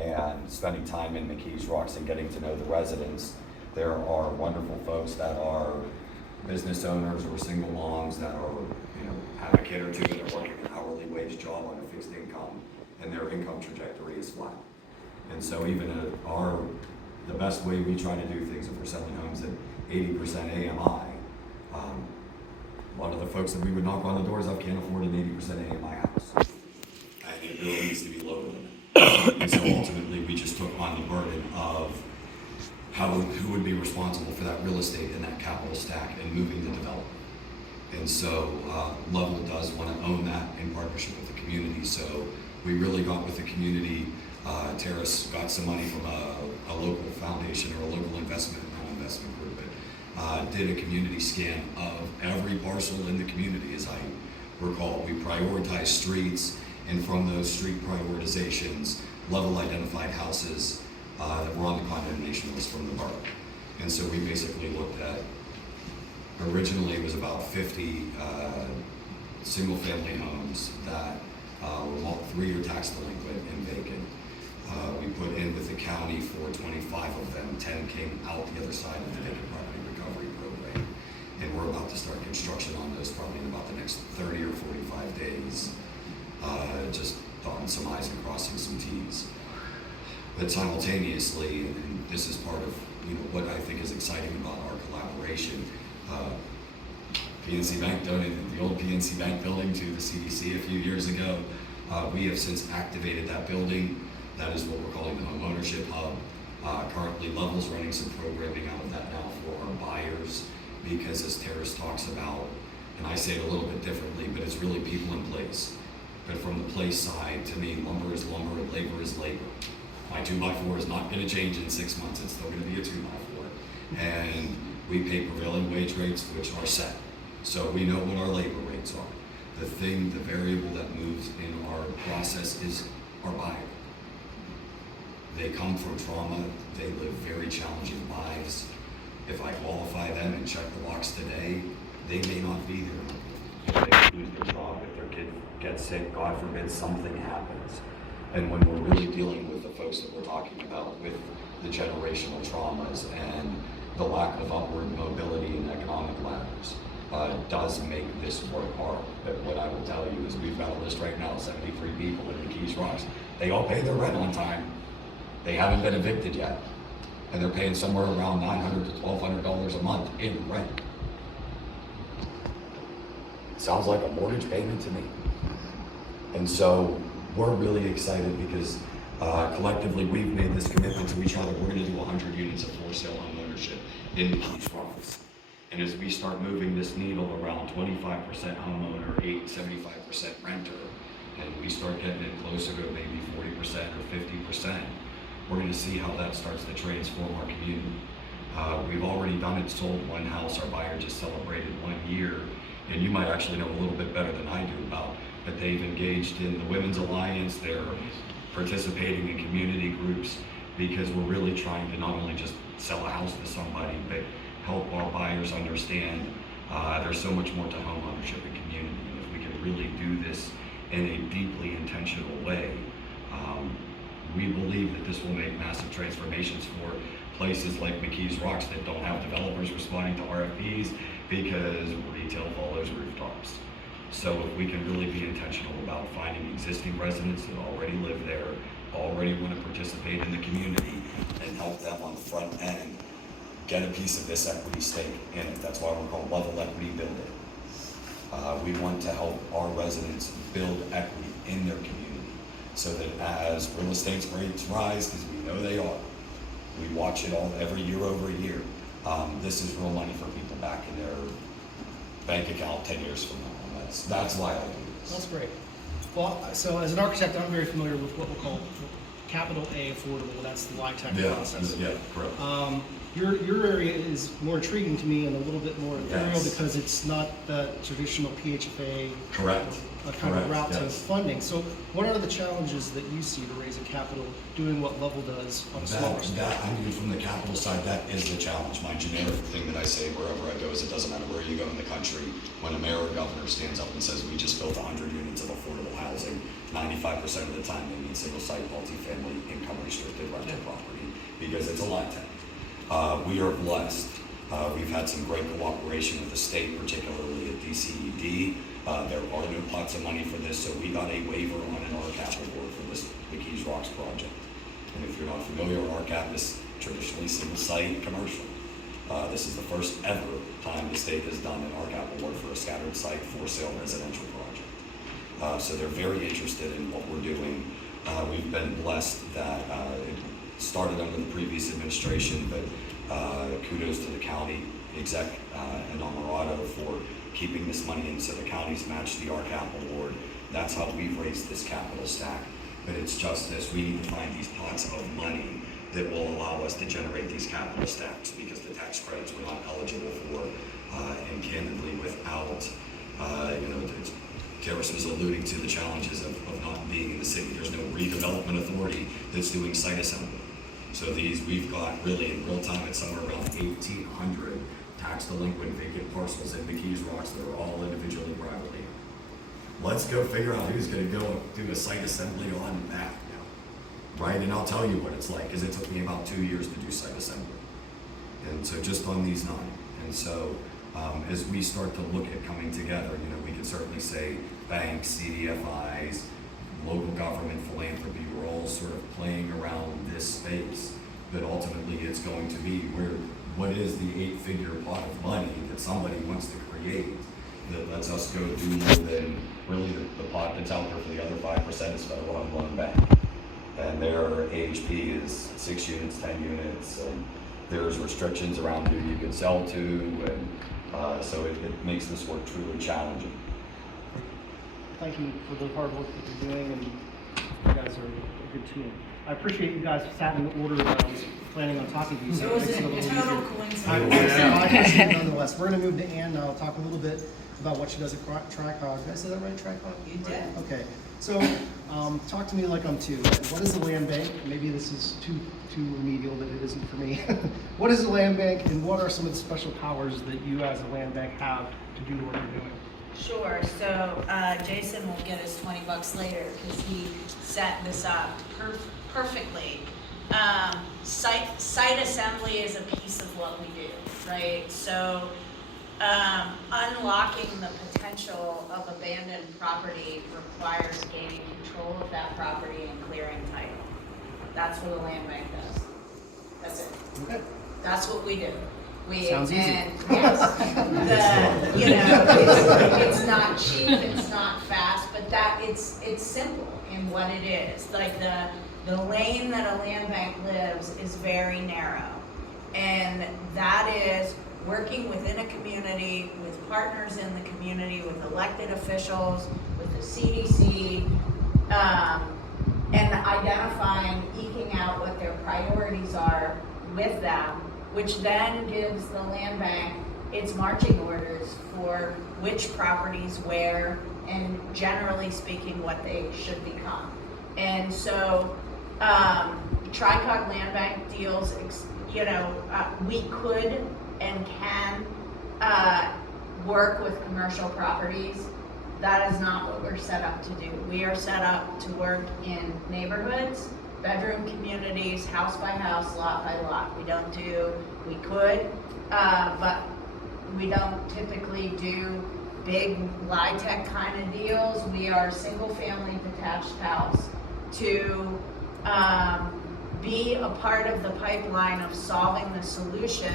and spending time in McKees Rocks and getting to know the residents, there are wonderful folks that are business owners or single moms that are, have a kid or two that are working an hourly wage job on a fixed income, and their income trajectory is flat. And so even the best way we try to do things, if we're selling homes at 80% AMI, a lot of the folks that we would knock on the doors of can't afford an 80% AMI house. And it really needs to be lower than that. And so ultimately we just took on the burden of who would be responsible for that real estate and that capital stack and moving the development. And so Level does want to own that in partnership with the community. So we really got with the community. Terrace got some money from a local foundation or a local investment group that did a community scan of every parcel in the community, as I recall. We prioritized streets, and from those street prioritizations, Level identified houses that were on the condemnation list from the borough. And so we basically looked at, originally it was about 50 single family homes that were 3-year tax delinquent and vacant. We put in with the county for 25 of them. 10 came out the other side of the vacant property recovery program. And we're about to start construction on those probably in about the next 30 or 45 days. Just dotting some I's and crossing some T's. But simultaneously, and this is part of what I think is exciting about our collaboration, PNC Bank donated the old PNC Bank building to the CDC a few years ago. We have since activated that building. That is what we're calling the Home Ownership Hub. Currently, Level's running some programming out of that now for our buyers, because as Terrace talks about, and I say it a little bit differently, but it's really people in place. But from the place side, to me, lumber is lumber and labor is labor. My 2x4 is not going to change in 6 months. It's still going to be a 2x4. And we pay prevailing wage rates, which are set. So we know what our labor rates are. The variable that moves in our process is our buyer. They come from trauma. They live very challenging lives. If I qualify them and check the box today, they may not be there. If they lose their job, if their kid gets sick, God forbid, something happens. And when we're really dealing with the folks that we're talking about, with the generational traumas and the lack of upward mobility and economic ladders, does make this work hard. But what I will tell you is we've got a list right now of 73 people in McKees Rocks. They all pay their rent on time. They haven't been evicted yet. And they're paying somewhere around $900 to $1,200 a month in rent. Sounds like a mortgage payment to me. And so we're really excited because collectively we've made this commitment to each other. We're going to do 100 units of for-sale home ownership in McKees Rocks. And as we start moving this needle around 25% homeowner, 75% renter, and we start getting it closer to maybe 40% or 50%, we're going to see how that starts to transform our community. We've already done it, sold one house. Our buyer just celebrated 1 year, and you might actually know a little bit better than I do about, but they've engaged in the Women's Alliance. They're participating in community groups, because we're really trying to not only just sell a house to somebody, but help our buyers understand there's so much more to home ownership and community. And if we can really do this in a deeply intentional way, we believe that this will make massive transformations for places like McKees Rocks that don't have developers responding to RFPs because retail follows rooftops. So if we can really be intentional about finding existing residents that already live there, already want to participate in the community, and help them on the front end get a piece of this equity stake in it. That's why we're called Level Equity Building. We want to help our residents build equity in their community, so that as real estate rates rise, because we know they are, we watch it all every year over year. This is real money for people back in their bank account 10 years from now. That's why I do this. That's great. Well, so as an architect, I'm very familiar with what we'll call capital A affordable. That's the LIHTC process. Yeah, correct. Your area is more intriguing to me and a little bit more ethereal, Yes. because it's not the traditional PHFA Correct. Kind of route to Yes. funding. So what are the challenges that you see to raising capital doing what Level does on a smaller scale? I mean, from the capital side, that is the challenge. My generic thing that I say wherever I go is it doesn't matter where you go in the country. When a mayor or governor stands up and says, we just built 100 units of affordable housing, 95% of the time they mean single-site multifamily income-restricted because it's a LIHTC. We are blessed. We've had some great cooperation with the state, particularly at DCED. There are no pots of money for this, so we got a waiver on an RCAP award for this McKees Rocks project. And if you're not familiar, RCAP is traditionally single site commercial. This is the first ever time the state has done an RCAP award for a scattered site for sale residential project. So they're very interested in what we're doing. We've been blessed that it started under the previous administration, but kudos to the county exec and Alvarado for keeping this money in so the counties match the RCAP award. That's how we've raised this capital stack. But it's just this, we need to find these pots of money that will allow us to generate these capital stacks because the tax credits we're not eligible for, and candidly without, Karis was alluding to the challenges of not being in the city. There's no redevelopment authority that's doing site assembly. So we've got really in real time, it's somewhere around 1,800 tax delinquent vacant parcels in McKees Rocks that are all individually privately. Let's go figure out who's gonna go do a site assembly on that now, right? And I'll tell you what it's like, because it took me about 2 years to do site assembly. And so just on these 9. And so as we start to look at coming together, we could certainly say banks, CDFIs, local government, philanthropy, we're all sort of playing around this space, but ultimately it's going to be what is the 8-figure pot of money that somebody wants to create that lets us go do more than really the pot that's out there for the other 5% is Federal Home Loan Bank. And their AHP is 6 units, 10 units, and there's restrictions around who you can sell to, and so it makes this work truly challenging. Thank you for the hard work that you're doing, and you guys are a good team. I appreciate you guys sat in the order that I was planning on talking to you. So it was makes a it little total easier. coincidence. I appreciate it nonetheless. We're going to move to Ann now. Talk a little bit about what she does at Tricog. Did I say that right, Tricog? You did. Okay. So, talk to me like I'm 2. What is the land bank? Maybe this is too remedial that it isn't for me. What is the land bank, and what are some of the special powers that you as a land bank have to do what you're doing? Sure, so Jason will get his $20 later because he set this up perfectly. Site assembly is a piece of what we do, right? So unlocking the potential of abandoned property requires gaining control of that property and clearing title. That's what a land bank does. That's it. Okay. That's what we do. Sounds easy. And it's not cheap, it's not fast, but it's simple in what it is. Like the lane that a land bank lives is very narrow. And that is working within a community, with partners in the community, with elected officials, with the CDC, and identifying, eking out what their priorities are with them, which then gives the land bank its marching orders for which properties where, and generally speaking, what they should become. And so, Tricog Land Bank deals, we could and can work with commercial properties. That is not what we're set up to do. We are set up to work in neighborhoods, bedroom communities, house by house, lot by lot. We could, but we don't typically do big LIHTC kind of deals. We are single family detached house to be a part of the pipeline of solving the solution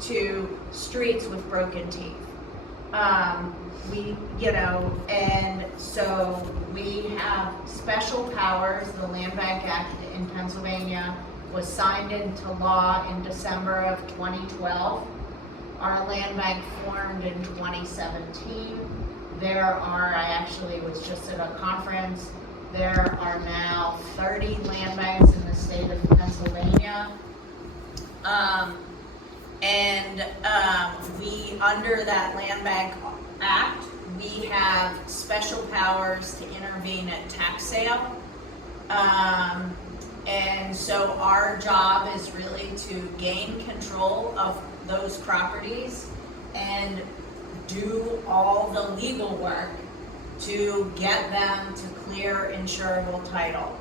to streets with broken teeth. And so we have special powers. The Land Bank Act in Pennsylvania was signed into law in December of 2012. Our land bank formed in 2017. I actually was just at a conference. There are now 30 land banks in the state of Pennsylvania. We, under that Land Bank Act, we have special powers to intervene at tax sale. And so our job is really to gain control of those properties and do all the legal work to get them to clear insurable title.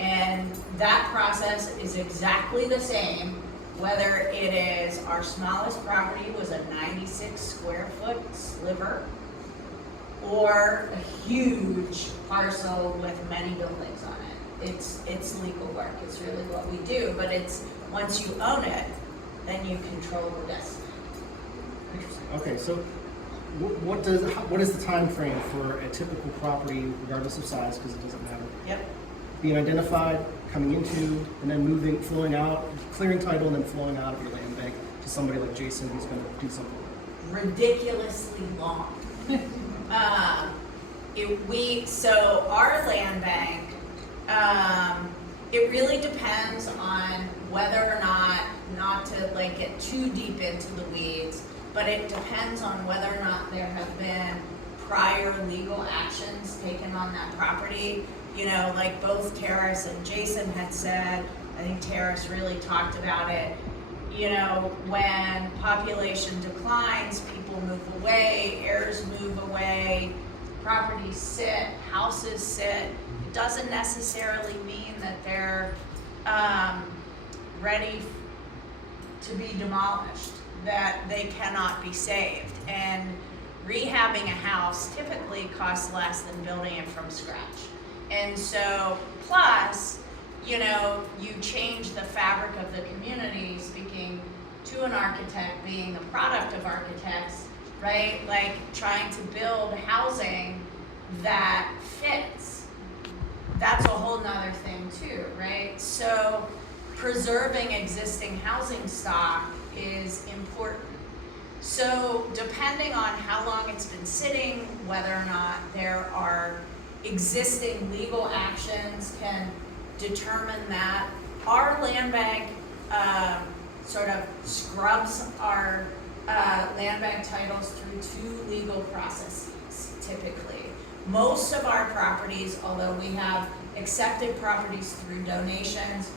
And that process is exactly the same, whether it is our smallest property was a 96 square foot sliver, or a huge parcel with many buildings on it. It's legal work, it's really what we do, but it's, once you own it, then you control the destiny. Interesting. Okay, so what is the time frame for a typical property, regardless of size, because it doesn't matter, Yep. being identified, coming into, and then moving, flowing out, clearing title, and then flowing out of your land bank to somebody like Jason who's going to do something? Ridiculously long. So our land bank, it really depends on whether or not to like get too deep into the weeds, but it depends on whether or not there have been prior legal actions taken on that property. You know, like both Terrace and Jason had said, I think Terrace really talked about it. You know, when population declines, people move away, heirs move away, properties sit, houses sit. It doesn't necessarily mean that they're ready to be demolished, that they cannot be saved. And rehabbing a house typically costs less than building it from scratch. And so, plus, you know, you change the fabric of the community, speaking to an architect, being the product of architects, right? Like trying to build housing that fits. That's a whole nother thing too, right? So preserving existing housing stock is important. So depending on how long it's been sitting, whether or not there are existing legal actions can determine that. Our land bank sort of scrubs our land bank titles through two legal processes, typically. Most of our properties, although we have accepted properties through donations,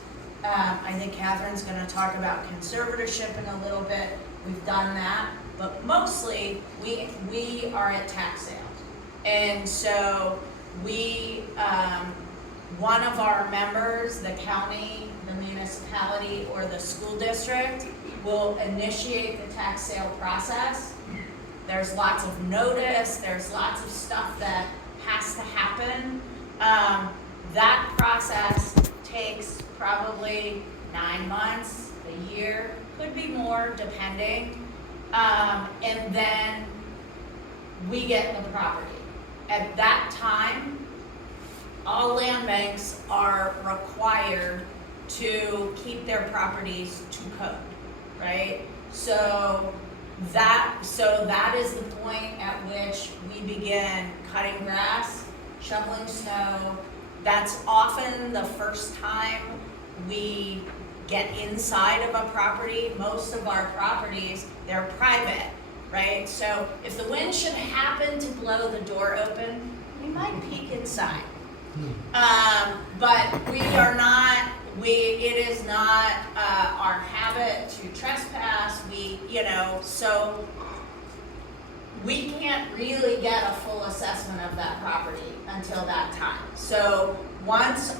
I think Kathryn's going to talk about conservatorship in a little bit. We've done that, but mostly we are at tax sale. And so we, one of our members, the county, the municipality, or the school district will initiate the tax sale process. There's lots of notice, there's lots of stuff that has to happen. That process takes probably 9 months, a year, could be more depending. And then we get the property. At that time, all land banks are required to keep their properties to code, right? So that is the point at which we begin cutting grass, shoveling snow. That's often the first time we get inside of a property. Most of our properties, they're private, right? So if the wind should happen to blow the door open, we might peek inside. But we are not, it is not our habit to trespass. So we can't really get a full assessment of that property until that time. So once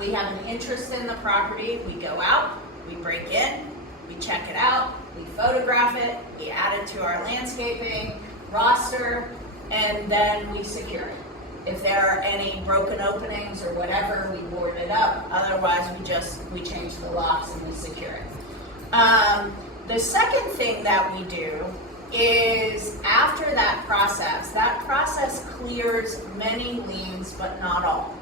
we have an interest in the property, we go out, we break in, we check it out, we photograph it, we add it to our landscaping roster, and then we secure it. If there are any broken openings or whatever, we board it up. Otherwise, we change the locks and we secure it. The second thing that we do is after that process clears many liens, but not all.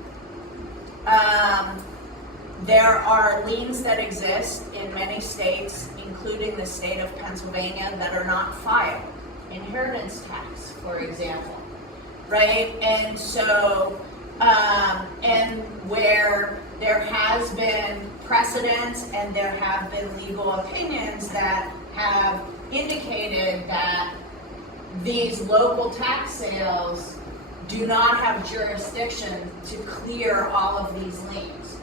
There are liens that exist in many states, including the state of Pennsylvania, that are not filed. Inheritance tax, for example, right? And so, and where there has been precedent and there have been legal opinions that have indicated that these local tax sales do not have jurisdiction to clear all of these liens.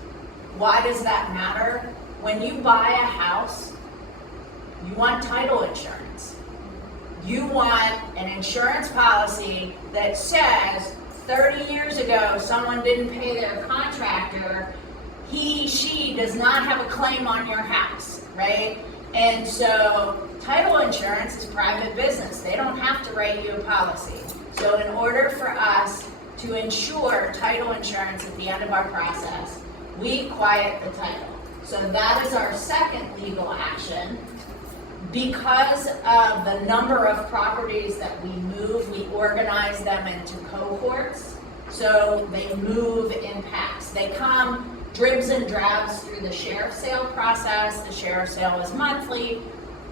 Why does that matter? When you buy a house, you want title insurance. You want an insurance policy that says 30 years ago someone didn't pay their contractor, she does not have a claim on your house, right? And so title insurance is private business. They don't have to write you a policy. So in order for us to ensure title insurance at the end of our process, we quiet the title. So that is our second legal action. Because of the number of properties that we move, we organize them into cohorts. So they move in packs. They come dribs and drabs through the sheriff sale process. The sheriff sale is monthly.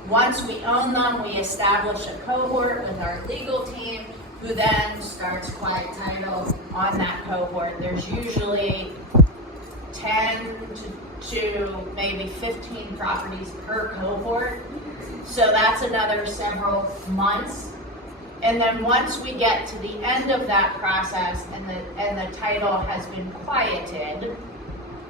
Once we own them, we establish a cohort with our legal team, who then starts quiet title on that cohort. There's usually 10 to maybe 15 properties per cohort. So that's another several months. And then once we get to the end of that process and the title has been quieted,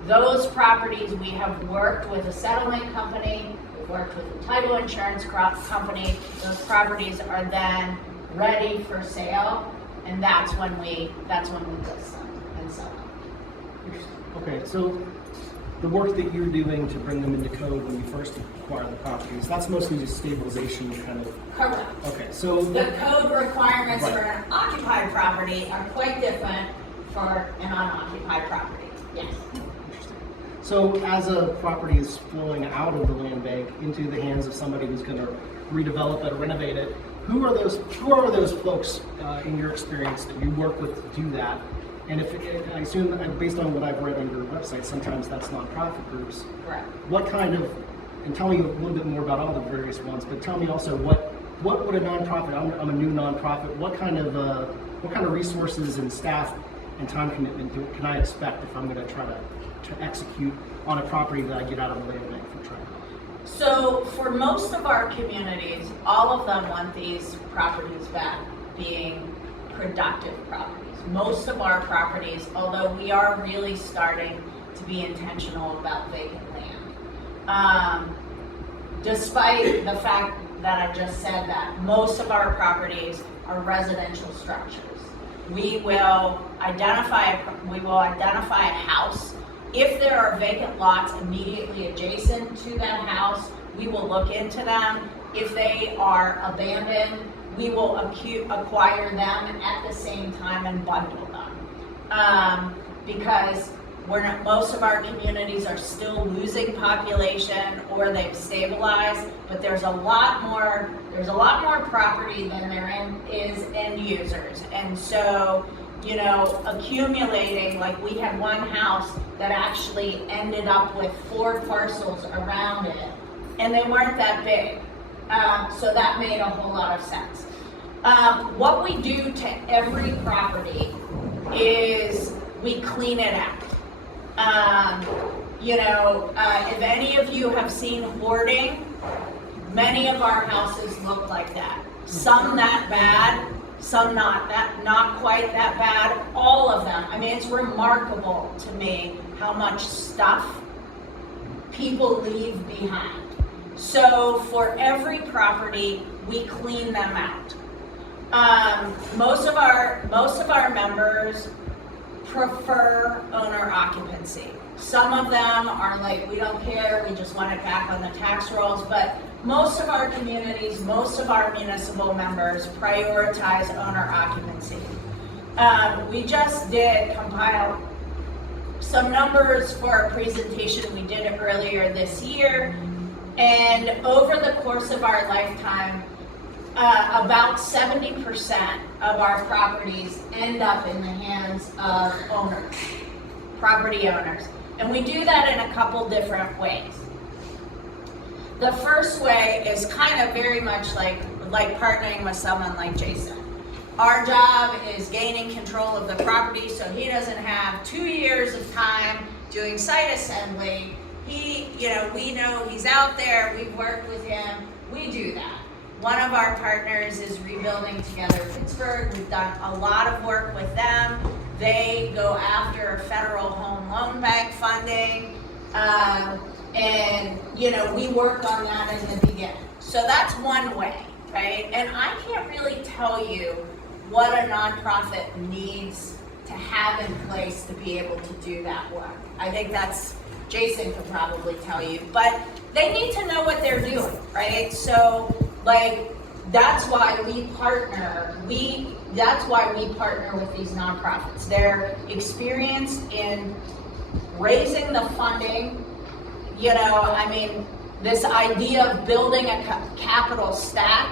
those properties, we have worked with a settlement company, we've worked with a title insurance company, those properties are then ready for sale, and that's when we list them and sell them. Okay, so the work that you're doing to bring them into code when you first acquire the properties, that's mostly just stabilization kind of? Correct. Okay, so The code requirements Right. for an occupied property are quite different for an unoccupied property, yes. Interesting. So as a property is flowing out of the land bank into the hands of somebody who's going to redevelop it or renovate it, who are those folks in your experience that you work with to do that? And if I assume, based on what I've read on your website, sometimes that's nonprofit groups. Correct. What kind of, and tell me a little bit more about all the various ones, but tell me also what would a nonprofit? I'm a new nonprofit. What kind of resources and staff and time commitment can I expect if I'm going to try to execute on a property that I get out of the land bank for trial? So for most of our communities, all of them want these properties back being productive properties. Most of our properties, although we are really starting to be intentional about vacant land, despite the fact that I just said that, most of our properties are residential structures. We will identify a house. If there are vacant lots immediately adjacent to that house, we will look into them. If they are abandoned, we will acquire them at the same time and bundle them. Because most of our communities are still losing population or they've stabilized, but there's a lot more property than there is end users. And so, accumulating, like we had one house that actually ended up with 4 parcels around it, and they weren't that big. So that made a whole lot of sense. What we do to every property is we clean it out. If any of you have seen hoarding, many of our houses look like that. Some that bad, some not quite that bad, all of them. I mean, it's remarkable to me how much stuff people leave behind. So for every property, we clean them out. Most of our members prefer owner occupancy. Some of them are like, we don't care, we just want it back on the tax rolls, but most of our communities, most of our municipal members prioritize owner occupancy. We just did compile some numbers for a presentation we did earlier this year, and over the course of our lifetime, about 70% of our properties end up in the hands of owners, property owners. And we do that in a couple different ways. The first way is kind of very much like partnering with someone like Jason. Our job is gaining control of the property so he doesn't have 2 years of time doing site assembly. We know he's out there, we've worked with him, we do that. One of our partners is Rebuilding Together Pittsburgh. We've done a lot of work with them. They go after federal home loan bank funding. We work on that in the beginning. So that's one way, right? And I can't really tell you what a nonprofit needs to have in place to be able to do that work. I think that's Jason could probably tell you, but they need to know what they're doing, right? So, like, that's why we partner with these nonprofits. They're experienced in raising the funding, this idea of building a capital stack,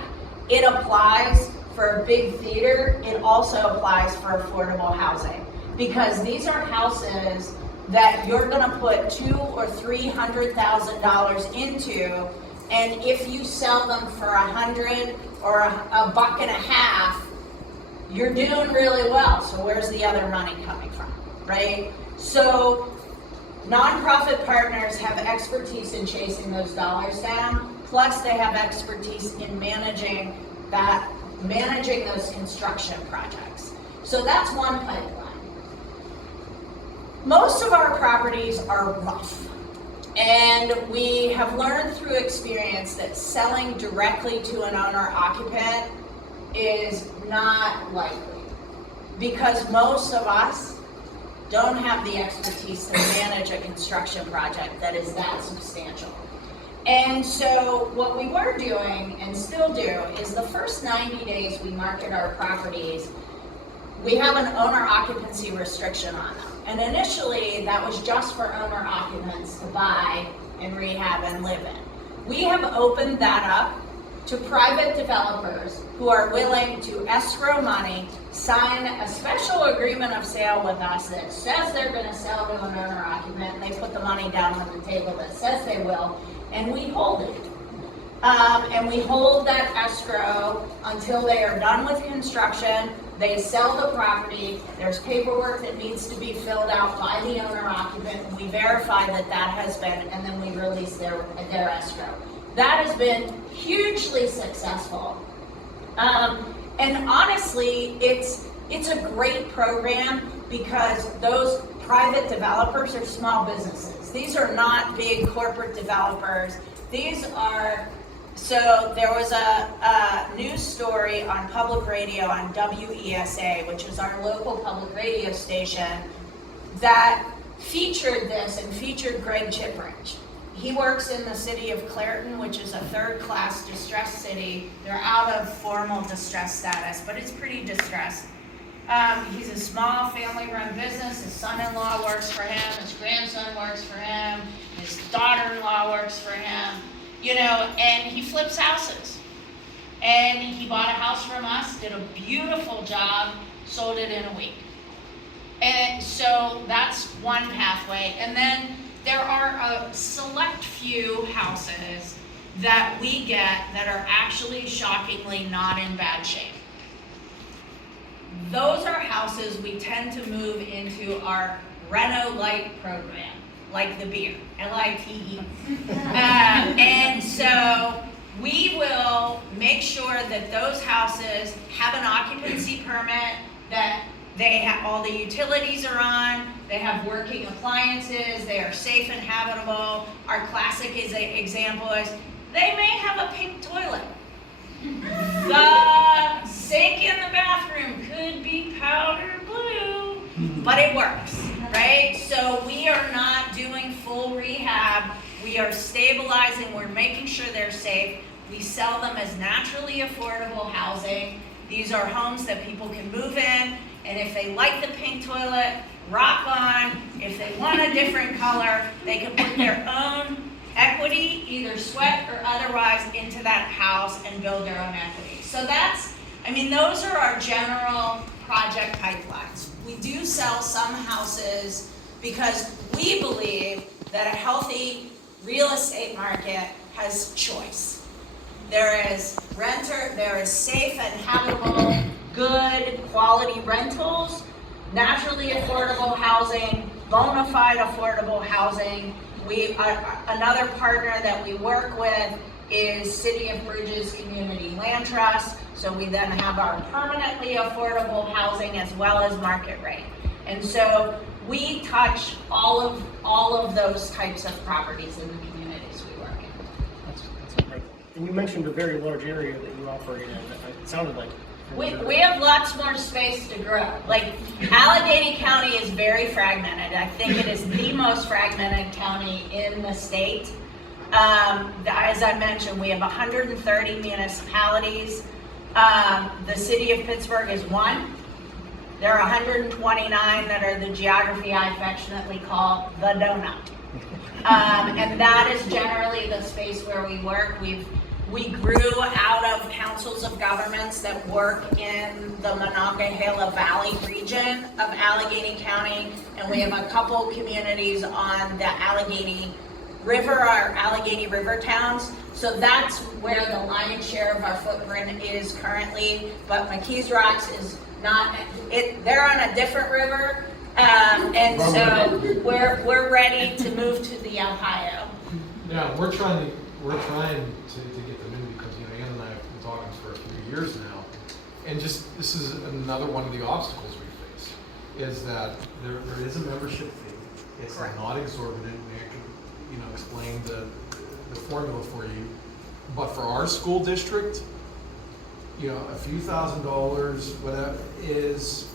it applies for a big theater, it also applies for affordable housing. Because these are houses that you're gonna put $200,000 or $300,000 into, and if you sell them for $100 or a buck and a half, you're doing really well. So where's the other money coming from, right? So nonprofit partners have expertise in chasing those dollars down, plus they have expertise in managing those construction projects. So that's one pipeline. Most of our properties are rough, and we have learned through experience that selling directly to an owner-occupant is not likely, because most of us don't have the expertise to manage a construction project that is that substantial. And so what we were doing, and still do, is the first 90 days we market our properties, we have an owner occupancy restriction on them. And initially, that was just for owner occupants to buy and rehab and live in. We have opened that up to private developers who are willing to escrow money, sign a special agreement of sale with us that says they're gonna sell to an owner occupant, and they put the money down on the table that says they will, and we hold it. And we hold that escrow until they are done with construction, they sell the property, there's paperwork that needs to be filled out by the owner occupant, and we verify that that has been, and then we release their escrow. That has been hugely successful. And honestly, it's a great program because those private developers are small businesses. These are not big corporate developers. So there was a news story on public radio on WESA, which is our local public radio station, that featured this and featured Greg Chipridge. He works in the city of Clairton, which is a third-class distressed city. They're out of formal distress status, but it's pretty distressed. He's a small family-run business. His son-in-law works for him. His grandson works for him. His daughter-in-law works for him. And he flips houses. And he bought a house from us, did a beautiful job, sold it in a week. And so that's one pathway. And then there are a select few houses that we get that are actually shockingly not in bad shape. Those are houses we tend to move into our Reno Light program, like the beer, L-I-T-E. And so we will make sure that those houses have an occupancy permit, that they have all the utilities are on, they have working appliances, they are safe and habitable. Our classic example is they may have a pink toilet. The sink in the bathroom could be powder blue, but it works, right? So we are not doing full rehab. We are stabilizing, we're making sure they're safe. We sell them as naturally affordable housing. These are homes that people can move in, and if they like the pink toilet, rock on. If they want a different color, they can put their own equity, either sweat or otherwise, into that house and build their own equity. So those are our general project pipelines. We do sell some houses because we believe that a healthy real estate market has choice. There is renter, there is safe and habitable, good quality rentals, naturally affordable housing, bona fide affordable housing. Another partner that we work with is City of Bridges Community Land Trust. So we then have our permanently affordable housing as well as market rate. And so we touch all of those types of properties in the communities we work in. That's great. And you mentioned a very large area that you operate in. It sounded like We have lots more space to grow. Like, Allegheny County is very fragmented. I think it is the most fragmented county in the state. As I mentioned, we have 130 municipalities. The city of Pittsburgh is one. There are 129 that are the geography I affectionately call the donut. And that is generally the space where we work. We grew out of councils of governments that work in the Monongahela Valley region of Allegheny County, and we have a couple communities on the Allegheny River, our Allegheny River towns. So that's where the lion's share of our footprint is currently, but McKees Rocks is not, they're on a different river, and so we're ready to move to the Ohio. Yeah, we're trying to get them in because, Ann and I have been talking for a few years now, and just this is another one of the obstacles we face is that there is a membership fee. It's Correct. not exorbitant. Nick can, explain the formula for you, but for our school district, a few $1,000s, whatever, is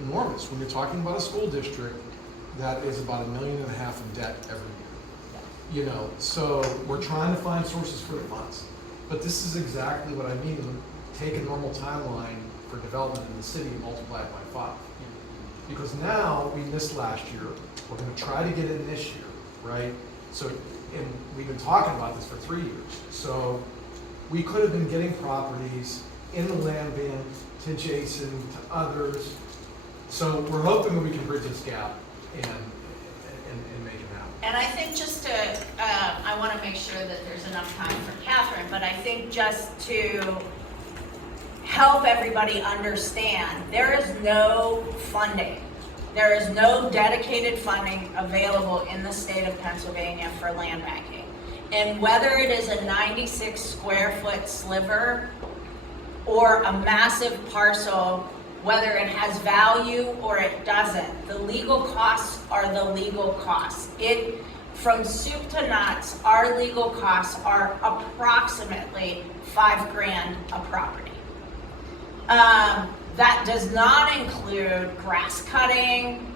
enormous. When you're talking about a school district that is about $1.5 million in debt every year. So we're trying to find sources for the funds. But this is exactly what I mean. Take a normal timeline for development in the city and multiply it by 5. Because now we missed last year. We're going to try to get in this year, right? So, and we've been talking about this for 3 years. So we could have been getting properties in the land bank to Jason, to others. So we're hoping that we can bridge this gap and make it happen. And I think just to, I want to make sure that there's enough time for Kathryn, but I think just to help everybody understand, there is no funding. There is no dedicated funding available in the state of Pennsylvania for land banking. And whether it is a 96 square foot sliver or a massive parcel, whether it has value or it doesn't, the legal costs are the legal costs. From soup to nuts, our legal costs are approximately $5,000 a property. That does not include grass cutting,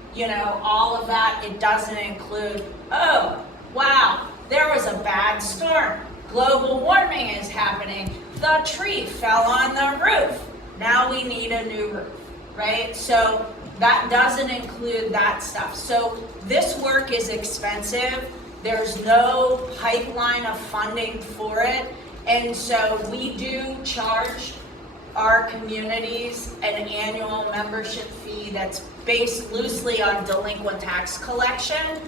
all of that. It doesn't include, oh, wow, there was a bad storm. Global warming is happening. The tree fell on the roof. Now we need a new roof, right? So that doesn't include that stuff. So this work is expensive. There's no pipeline of funding for it. And so we do charge our communities an annual membership fee that's based loosely on delinquent tax collection,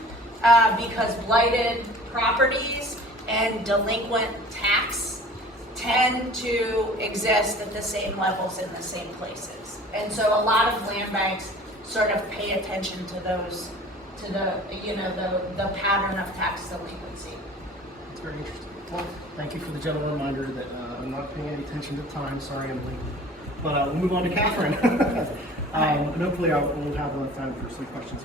because blighted properties and delinquent tax tend to exist at the same levels in the same places. And so a lot of land banks sort of pay attention to those, to the pattern of tax delinquency. It's very interesting. Well, thank you for the gentle reminder that I'm not paying any attention to time. Sorry, Emily. But we'll move on to Kathryn. And hopefully we'll have enough time for some questions.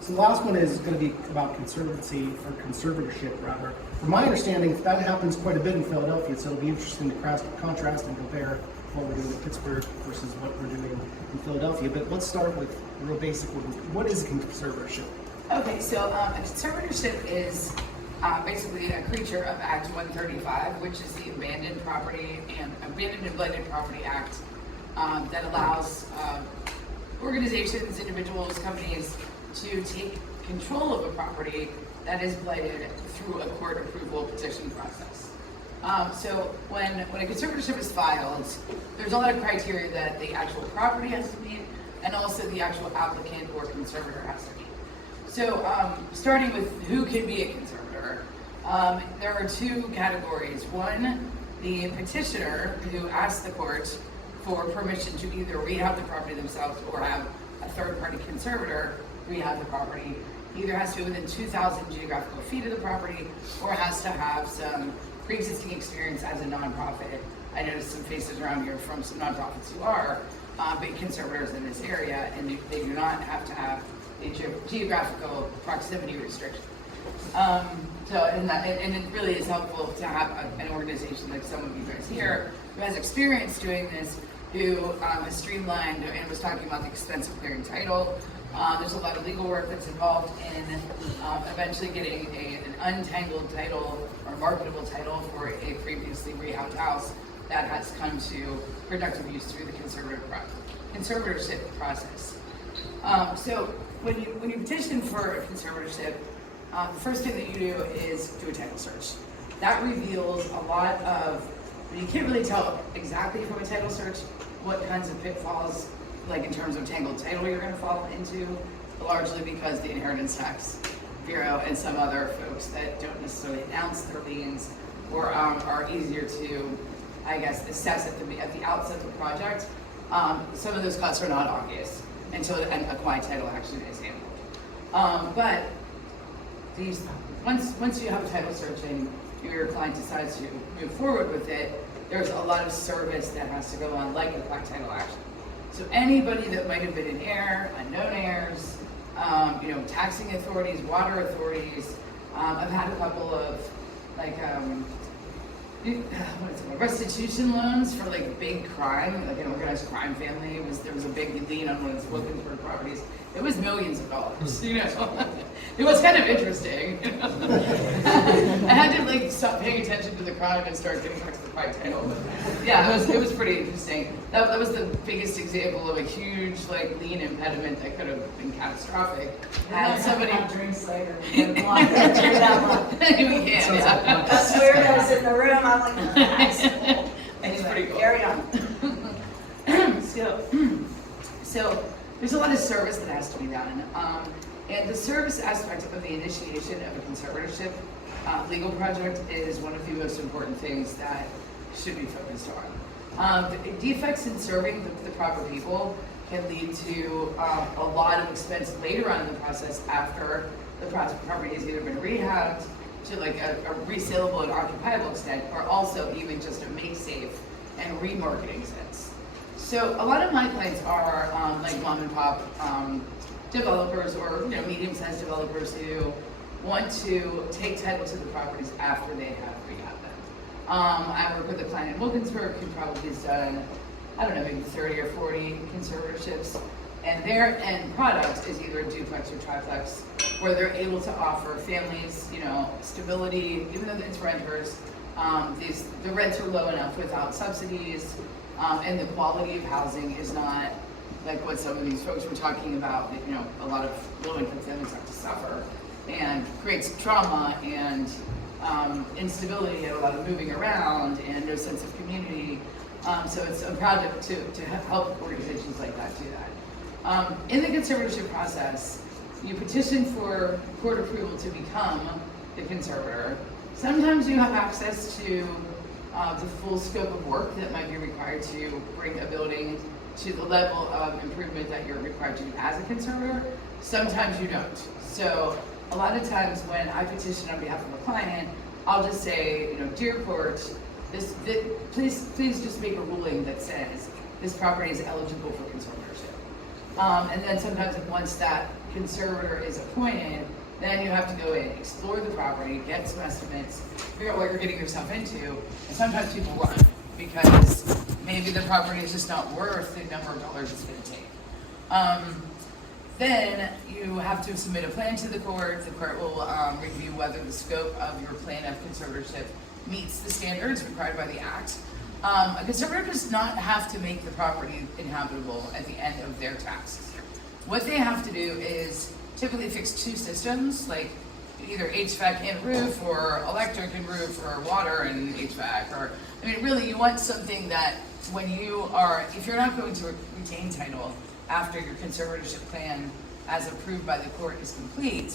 So the last one is going to be about conservatorship rather. From my understanding, that happens quite a bit in Philadelphia, so it'll be interesting to contrast and compare what we're doing in Pittsburgh versus what we're doing in Philadelphia. But let's start with the real basic one. What is a conservatorship? Okay, so a conservatorship is basically a creature of Act 135, which is the Abandoned and Blighted Property Act, that allows organizations, individuals, companies to take control of a property that is blighted through a court approval petition process. So when a conservatorship is filed, there's a lot of criteria that the actual property has to meet, and also the actual applicant or conservator has to meet. So starting with who can be a conservator, there are two categories. One, the petitioner who asks the court for permission to either rehab the property themselves or have a third-party conservator rehab the property. Either has to be within 2,000 geographical feet of the property or has to have some pre-existing experience as a nonprofit. I noticed some faces around here from some nonprofits who are big conservators in this area, and they do not have to have a geographical proximity restriction. And it really is helpful to have an organization like some of you guys here who has experience doing this who has streamlined and was talking about the expense of clearing title. There's a lot of legal work that's involved in eventually getting an untangled title or marketable title for a previously rehabbed house that has come to productive use through the conservatorship process. So when you petition for a conservatorship, the first thing that you do is do a title search. That reveals a lot of, you can't really tell exactly from a title search what kinds of pitfalls, like in terms of tangled title, you're gonna fall into, largely because the Inheritance Tax Bureau and some other folks that don't necessarily announce their liens or are easier to, I guess, assess at the outset of the project. Some of those costs are not obvious until a quiet title actually is handled. But once you have a title search and your client decides to move forward with it, there's a lot of service that has to go on, like a quiet title action. So anybody that might have been an heir, unknown heirs, taxing authorities, water authorities. I've had a couple of restitution loans for like big crime, like an organized crime family. There was a big lien on one of its Wakefield properties. It was millions of dollars, It was kind of interesting. I had to stop paying attention to the crime and start getting back to the quiet title. But yeah, it was pretty interesting. That was the biggest example of a huge lien impediment that could have been catastrophic. And somebody drinks later. We can. Us weirdos in the room. I'm like, nice. It's pretty cool. Carry on. So there's a lot of service that has to be done. And the service aspect of the initiation of a conservatorship legal project is one of the most important things that should be focused on. The defects in serving the proper people can lead to a lot of expense later on in the process after the property has either been rehabbed to a resaleable and occupiable extent, or also even just a make-safe and remarketing sense. So a lot of my clients are mom and pop developers or medium-sized developers who want to take title to the properties after they have rehabbed them. I work with a client in Wilkinsburg who probably has done, maybe 30 or 40 conservatorships, and their end product is either a duplex or triplex, where they're able to offer families, stability, even though it's renters. The rents are low enough without subsidies, and the quality of housing is not like what some of these folks were talking about, that, a lot of low-income families have to suffer, and creates trauma and instability and a lot of moving around and no sense of community. So I'm proud to help organizations like that do that. In the conservatorship process, you petition for court approval to become the conservator. Sometimes you have access to the full scope of work that might be required to bring a building to the level of improvement that you're required to do as a conservator. Sometimes you don't. So a lot of times when I petition on behalf of a client, I'll just say, dear court, please just make a ruling that says this property is eligible for conservatorship. And then sometimes once that conservator is appointed, then you have to go in, explore the property, get some estimates, figure out what you're getting yourself into. And sometimes people run because maybe the property is just not worth the number of dollars it's going to take. Then you have to submit a plan to the court. The court will review whether the scope of your plan of conservatorship meets the standards required by the Act. A conservator does not have to make the property inhabitable at the end of their tasks. What they have to do is typically fix two systems, like either HVAC and roof, or electric and roof, or water and HVAC, or, really you want something that when if you're not going to retain title after your conservatorship plan as approved by the court is complete,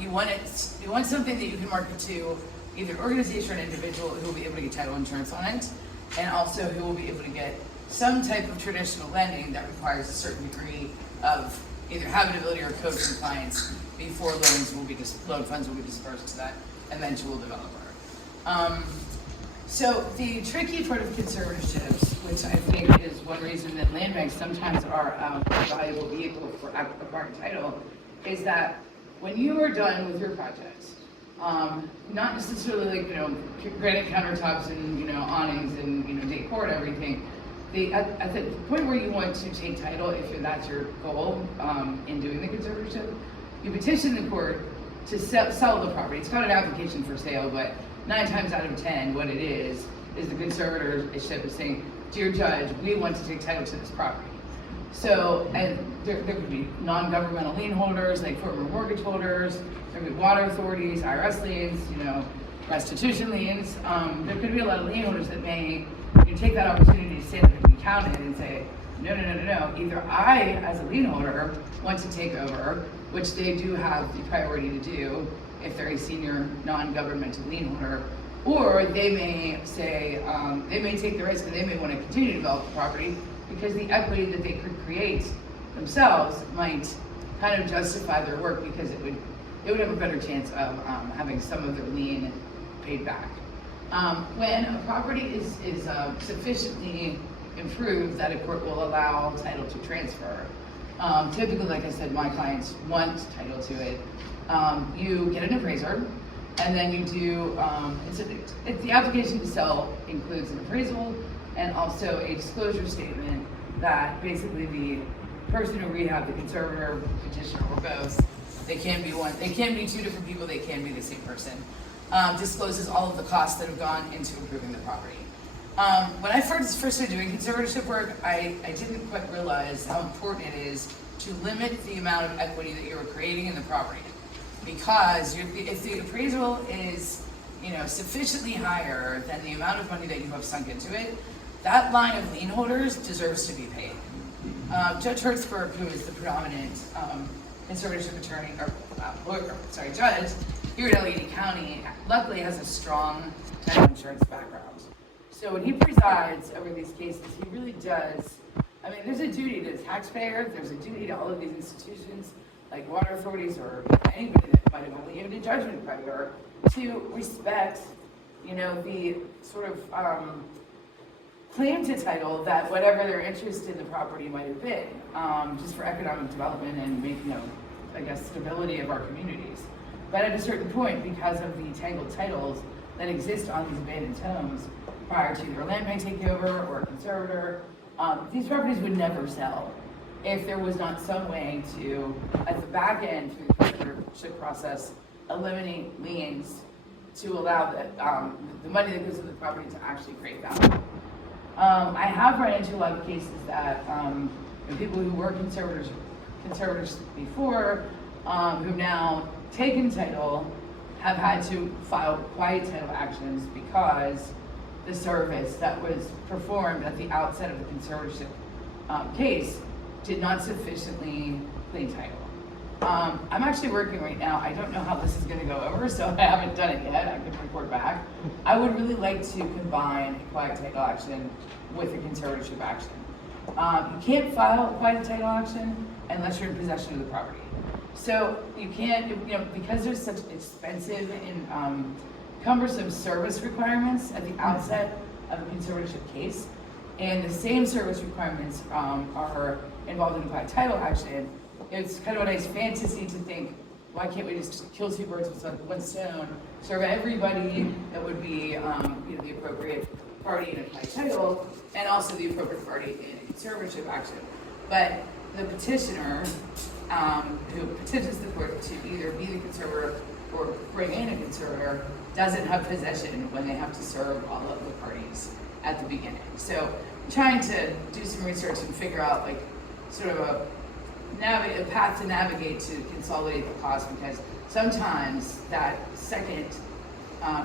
you want something that you can market to either an organization or an individual who will be able to get title insurance on it, and also who will be able to get some type of traditional lending that requires a certain degree of either habitability or code compliance before loan funds will be dispersed to that eventual developer. So the tricky part of conservatorships, which I think is one reason that land banks sometimes are a valuable vehicle for acquiring title, is that when you are done with your project, not necessarily granite countertops and awnings and decor and everything, at the point where you want to take title, if that's your goal in doing the conservatorship, you petition the court to sell the property. It's called an application for sale, but 9 times out of 10, what it is the conservatorship is saying, dear judge, we want to take title to this property. So, and there could be non-governmental lien holders, like former mortgage holders, there could be water authorities, IRS liens, restitution liens. There could be a lot of lien holders that may take that opportunity to stand up and be counted and say, no. Either I, as a lien holder, want to take over, which they do have the priority to do if they're a senior non-governmental lien holder, or they may say, they may take the risk and they may want to continue to develop the property because the equity that they could create themselves might kind of justify their work because it would have a better chance of having some of their lien paid back. When a property is sufficiently improved that a court will allow title to transfer, typically, like I said, my clients want title to it. You get an appraiser, and then you do, the application to sell includes an appraisal and also a disclosure statement that basically the person who rehab, the conservator, petitioner, or both, they can be 2 different people, they can be the same person, discloses all of the costs that have gone into improving the property. When I first started doing conservatorship work, I didn't quite realize how important it is to limit the amount of equity that you're creating in the property. Because if the appraisal is sufficiently higher than the amount of money that you have sunk into it, that line of lien holders deserves to be paid. Judge Hertzberg, who is the predominant conservatorship attorney, judge here in Allegheny County, luckily has a strong title insurance background. So when he presides over these cases, he really does. I mean, there's a duty to the taxpayer, there's a duty to all of these institutions, like water authorities or anybody that might have only given a judgment creditor, to respect, the sort of claim to title that whatever their interest in the property might have been, just for economic development and stability of our communities. But at a certain point, because of the tangled titles that exist on these abandoned homes prior to either a land bank takeover or a conservator, these properties would never sell if there was not some way to, at the back end through the conservatorship process, eliminate liens to allow the money that goes to the property to actually create value. I have run into a lot of cases that people who were conservators before, who've now taken title, have had to file quiet title actions because the service that was performed at the outset of the conservatorship case did not sufficiently clean title. I'm actually working right now. I don't know how this is going to go over, so I haven't done it yet. I can report back. I would really like to combine a quiet title action with a conservatorship action. You can't file a quiet title action unless you're in possession of the property. So you can't, because there's such expensive and cumbersome service requirements at the outset of a conservatorship case, and the same service requirements are involved in a quiet title action. It's kind of a nice fantasy to think, why can't we just kill 2 birds with one stone, serve everybody that would be the appropriate party in a quiet title, and also the appropriate party in a conservatorship action. But the petitioner, who petitions the court to either be the conservator or bring in a conservator, doesn't have possession when they have to serve all of the parties at the beginning. So I'm trying to do some research and figure out sort of a path to navigate to consolidate the cost, because sometimes that second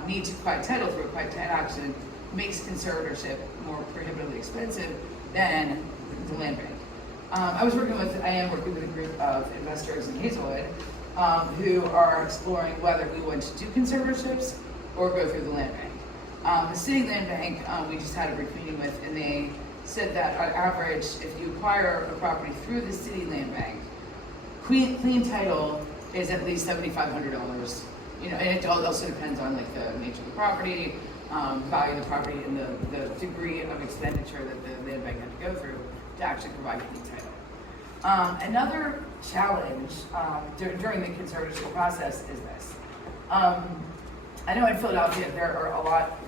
need to quiet title through a quiet title action makes conservatorship more prohibitively expensive than the land bank. I am working with a group of investors in Hazelwood who are exploring whether we want to do conservatorships or go through the land bank. The city land bank we just had a brief meeting with, and they said that on average, if you acquire a property through the city land bank, clean title is at least $7,500. And it also depends on the nature of the property, value of the property, and the degree of expenditure that the land bank had to go through to actually provide clean title. Another challenge during the conservatorship process is this. I know in Philadelphia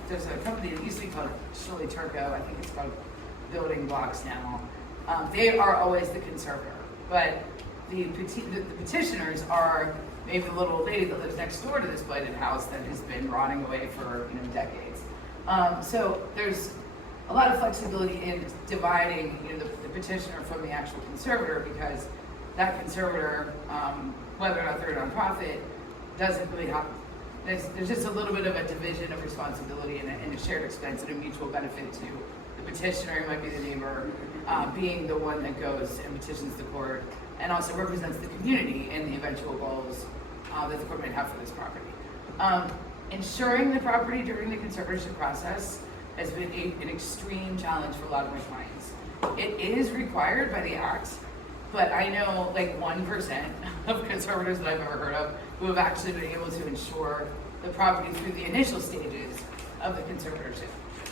there's a company that used to be called Shirley Turco, I think it's called building blocks now. They are always the conservator, but the petitioners are maybe the little lady that lives next door to this blighted house that has been rotting away for decades. So there's a lot of flexibility in dividing the petitioner from the actual conservator, because that conservator, whether or not they're a nonprofit, doesn't really have. There's just a little bit of a division of responsibility and a shared expense and a mutual benefit to the petitioner, who might be the neighbor, being the one that goes and petitions the court and also represents the community in the eventual goals that the court might have for this property. Ensuring the property during the conservatorship process has been an extreme challenge for a lot of my clients. It is required by the act, but I know like 1% of conservators that I've ever heard of who have actually been able to insure the property through the initial stages of the conservatorship.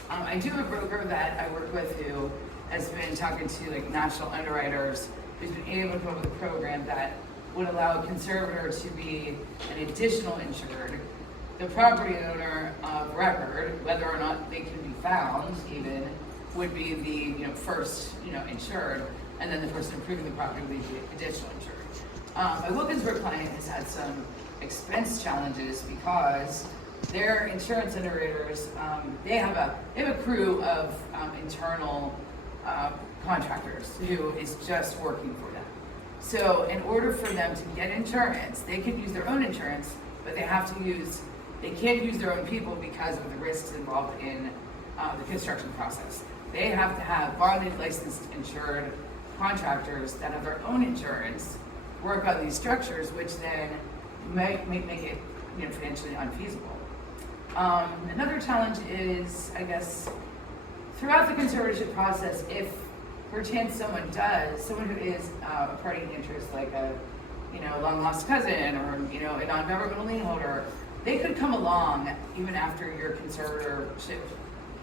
I do have a broker that I work with who has been talking to like national underwriters, who's been able to come up with a program that would allow a conservator to be an additional insured. The property owner of record, whether or not they can be found even, would be the first insured, and then the person improving the property would be the additional insured. My Wilkinsburg client has had some expense challenges because their insurance underwriters, they have a crew of internal contractors who is just working for them. So in order for them to get insurance, they can use their own insurance, but they can't use their own people because of the risks involved in the construction process. They have to have bonded, licensed, insured contractors that have their own insurance work on these structures, which then make it financially unfeasible. Another challenge is, I guess, throughout the conservatorship process, if perchance someone who is a party in interest, like a long lost cousin or a non-governmental lien holder, they could come along even after your conservatorship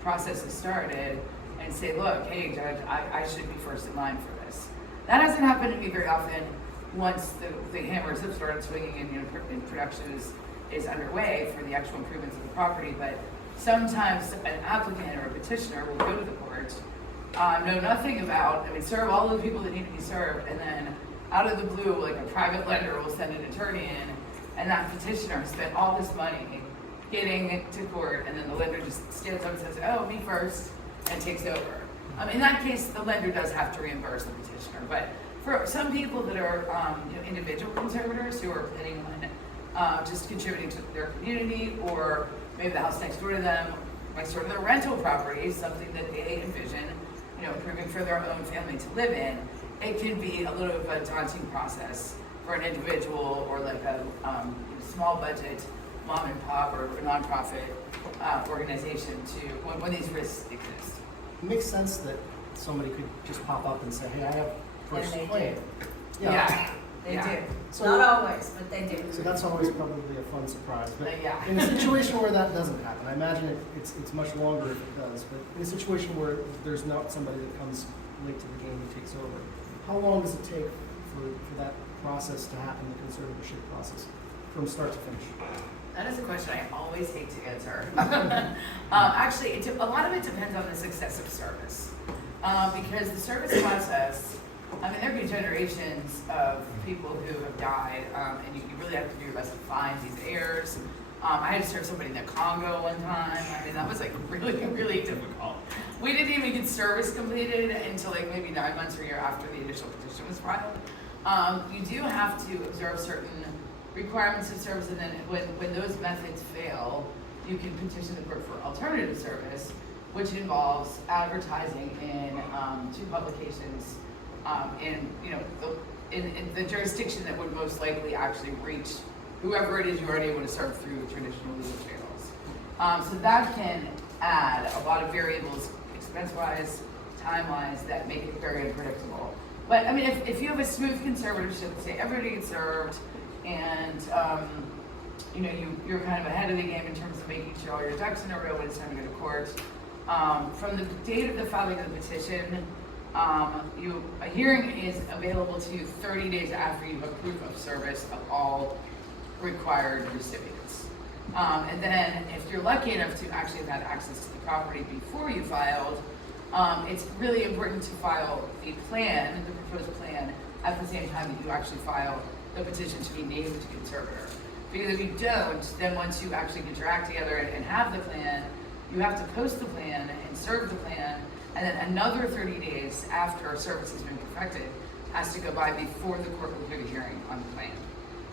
process has started and say, look, hey judge, I should be first in line for this. That hasn't happened to me very often once the hammers have started swinging and production is underway for the actual improvements of the property, but sometimes an applicant or a petitioner will go to the court, know nothing about, serve all the people that need to be served, and then out of the blue, like a private lender will send an attorney in, and that petitioner spent all this money getting to court, and then the lender just stands up and says, oh, me first, and takes over. In that case, the lender does have to reimburse the petitioner, but for some people that are individual conservators who are planning on just contributing to their community, or maybe the house next door to them, next door to their rental property, something that they envision, improving for their own family to live in, it can be a little bit of a daunting process for an individual or like a small budget mom and pop or a nonprofit organization to when these risks exist. It makes sense that somebody could just pop up and say, hey, I have first And they claim. do. Yeah. They Yeah. do. So- Not always, but they do. So that's always probably a fun surprise. But Yeah. in a situation where that doesn't happen, I imagine it's much longer if it does, but in a situation where there's not somebody that comes late to the game and takes over, how long does it take for that process to happen, the conservatorship process, from start to finish? That is a question I always hate to answer. Actually, a lot of it depends on the success of service. Because the service process, there have been generations of people who have died, and you really have to do your best to find these heirs. I had to serve somebody in the Congo one time. That was like really, really difficult. We didn't even get service completed until like maybe 9 months or a year after the initial petition was filed. You do have to observe certain requirements of service, and then when those methods fail, you can petition the court for alternative service, which involves advertising in 2 publications in the jurisdiction that would most likely actually reach whoever it is you already want to serve through traditional legal channels. So that can add a lot of variables, expense-wise, time-wise, that make it very unpredictable. But if you have a smooth conservatorship, say everybody gets served, and you're kind of ahead of the game in terms of making sure all your ducks in a row when it's time to go to court. From the date of the filing of the petition, a hearing is available to you 30 days after you have proof of service of all required recipients. And then if you're lucky enough to actually have had access to the property before you filed, It's really important to file the plan, the proposed plan, at the same time that you actually file the petition to be named conservator. Because if you don't, then once you actually get your act together and have the plan, you have to post the plan and serve the plan, and then another 30 days after service has been perfected has to go by before the court will hear the hearing on the plan.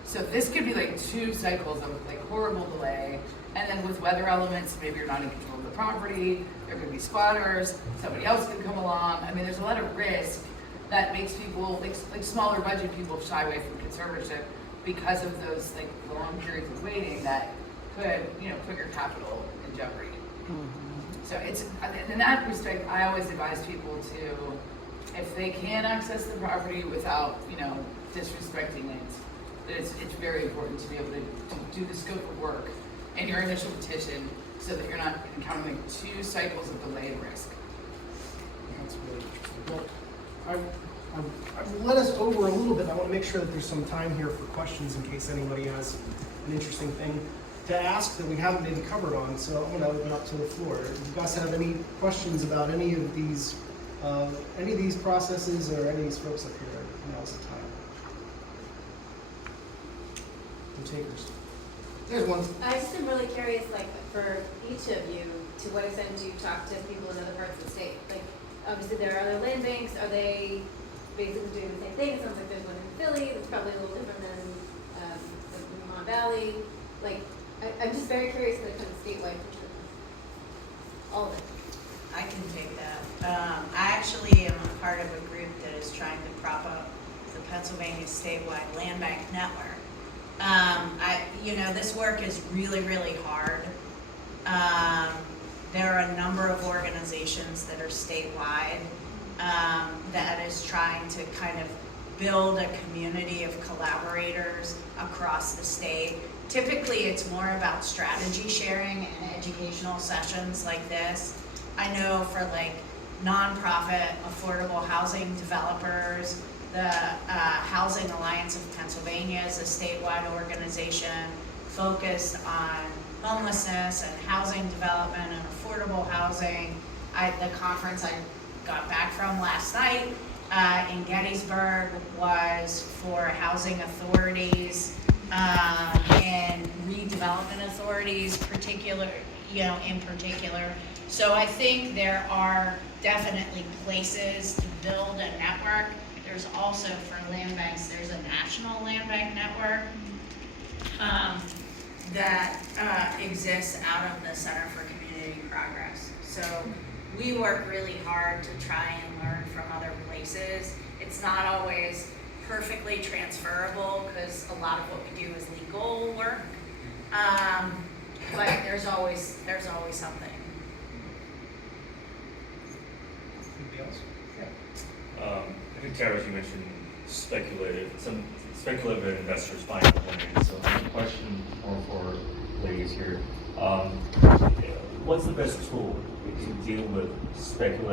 So this could be like 2 cycles of like horrible delay, and then with weather elements, maybe you're not in control of the property, there could be squatters, somebody else could come along. I mean, there's a lot of risk that makes people, like smaller budget people shy away from conservatorship because of those like long periods of waiting that could, you know, put your capital in jeopardy. So it's, in that respect, I always advise people to, if they can access the property without, you know, disrespecting it, that it's very important to be able to do the scope of work in your initial petition so that you're not encountering 2 cycles of delay and risk. That's really interesting. Well, I've led us over a little bit. I want to make sure that there's some time here for questions in case anybody has an interesting thing to ask that we haven't maybe covered on. So I'm going to open up to the floor. Do you guys have any questions about any of these processes or any of these folks up here? Now's the time. No takers. There's one. I just am really curious, like, for each of you, to what extent do you talk to people in other parts of the state? Like, obviously there are other land banks, are they basically doing the same thing? It sounds like there's one in Philly, it's probably a little different than the Vermont Valley. Like, I'm just very curious when it comes to statewide procurement. All of it. I can take that. I actually am a part of a group that is trying to prop up the Pennsylvania statewide land bank network. This work is really, really hard. There are a number of organizations that are statewide that is trying to kind of build a community of collaborators across the state. Typically, it's more about strategy sharing and educational sessions like this. I know for like nonprofit affordable housing developers, the Housing Alliance of Pennsylvania is a statewide organization focused on homelessness and housing development and affordable housing. The conference I got back from last night in Gettysburg was for housing authorities and redevelopment authorities, in particular. So I think there are definitely places to build a network. There's also for land banks, there's a national land bank network that exists out of the Center for Community Progress. So we work really hard to try and learn from other places. It's not always perfectly transferable because a lot of what we do is legal work, but there's always something. Anybody else? I think Tara, as you mentioned, some speculative investors buying up land. So I have a question for ladies here. What's the best tool to deal with speculative